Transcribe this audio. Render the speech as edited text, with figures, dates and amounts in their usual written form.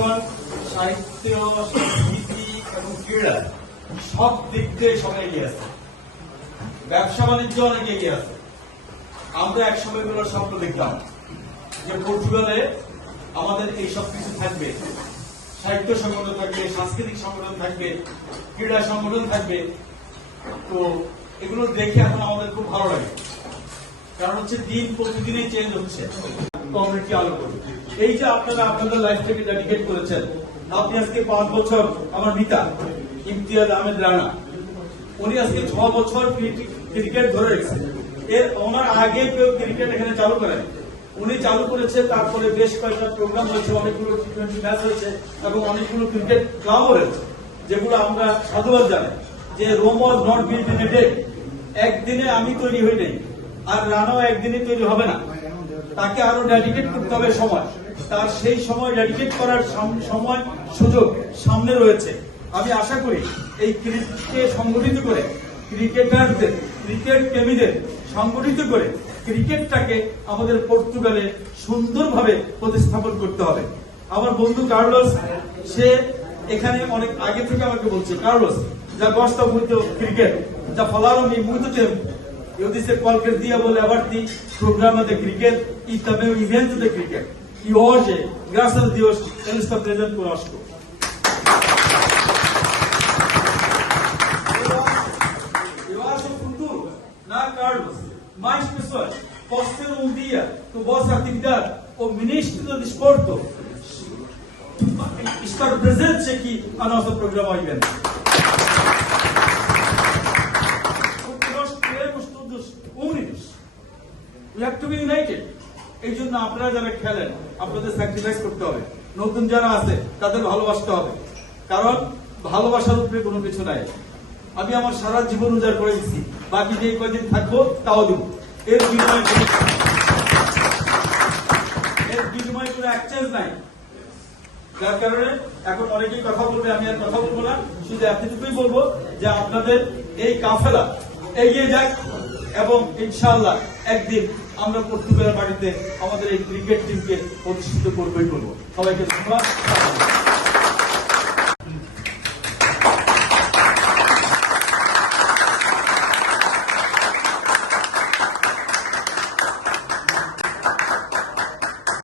এখন সাহিত্য, সংস্কৃতি এবং ক্রীড়া সব দিক দিয়ে সবাই এগিয়ে আছে, ব্যবসা বাণিজ্য অনেক এগিয়ে আছে। আমরা এক সময়গুলোর স্বপ্ন দেখতাম যে পর্তুগালে আমাদের এই সব কিছু থাকবে, সাহিত্য সংগঠন থাকবে, সাংস্কৃতিক সংগঠন থাকবে, ক্রীড়া সংগঠন থাকবে। তো এগুলো দেখে এখন আমাদের খুব ভালো লাগে, কারণ হচ্ছে দিন প্রতিদিনই চেঞ্জ হচ্ছে। কমিউনিটি আলো করি, এই যে আপনারা আপনাদের লাইফটাকে ডেডিকেট করেছেন। আপনি আজকে 5 বছর, আমার পিতা ইমতিয়াজ আহমেদ রানা, উনি আজকে 6 বছর ক্রিকেট ধরে রেখেছেন। এর ওনার আগে কেউ ক্রিকেট এখানে চালু করেন, উনি চালু করেছে। তারপরে বেশ কয়েকটা প্রোগ্রাম হয়েছে, অনেকগুলো টি-20 ম্যাচ হয়েছে এবং অনেকগুলো ক্রিকেট ক্লাবও রয়েছে, যেগুলো আমরা সাধুবাদ জানাই যে Rome was not built in a day. একদিনে আমি তৈরি হই নাই, আর রানাও একদিনে তৈরি হবে না। তাকে আরো ডেডিকেট করতে হবে সময়, তার সেই সময় ডেডিকেট করার সময় সুযোগ সামনে রয়েছে। আমি আশা করি এই ক্রিকেটকে সংগঠিত করে, ক্রিকেটারদের, ক্রিকেট প্রেমীদের সংগঠিত করে ক্রিকেটটাকে আমাদের পর্তুগালে সুন্দরভাবে প্রতিস্থাপন করতে হবে। আমার বন্ধু কার্লোস, সে এখানে অনেক আগে থেকে আমাকে বলছে, Carlos, já gosta muito do cricket, já falaram há muito tempo. Eu disse qualquer dia vou levar-te programa de cricket e também o evento de cricket. E hoje, graças a Deus, ele está presente conosco. Eu acho o futuro, na Carlos, mais pessoas. Pode ser um dia, com vossa atividade, o ministro do desporto estar presente aqui a nosso programa evento. We have to be united. এই জন্য আপনারা যারা খেলেন, আপনাদের sacrifice করতে হবে। নতুন যারা আছে তাদের ভালোবাসতে হবে, কারণ ভালোবাসার উপরে কোনো কিছু নাই। আমি আমার সারা জীবন উজাড় করে দিচ্ছি, বাকি যে কয়দিন থাকবো তাও দিব। এর বিনিময়ে কোনো এক্সচেঞ্জ নাই। যার কারণে এখন অনেকেই কথা বলবে, আমি আর কথা বলবো না, শুধু এতটুকুই বলবো যে আপনাদের এই কাফেলা এগিয়ে যাক এবং ইনশাআল্লাহ একদিন আমরা পর্তুগালের বাড়িতে আমাদের এই ক্রিকেট টিমকে প্রতিষ্ঠিত করবই করবো। সবাইকে ধন্যবাদ।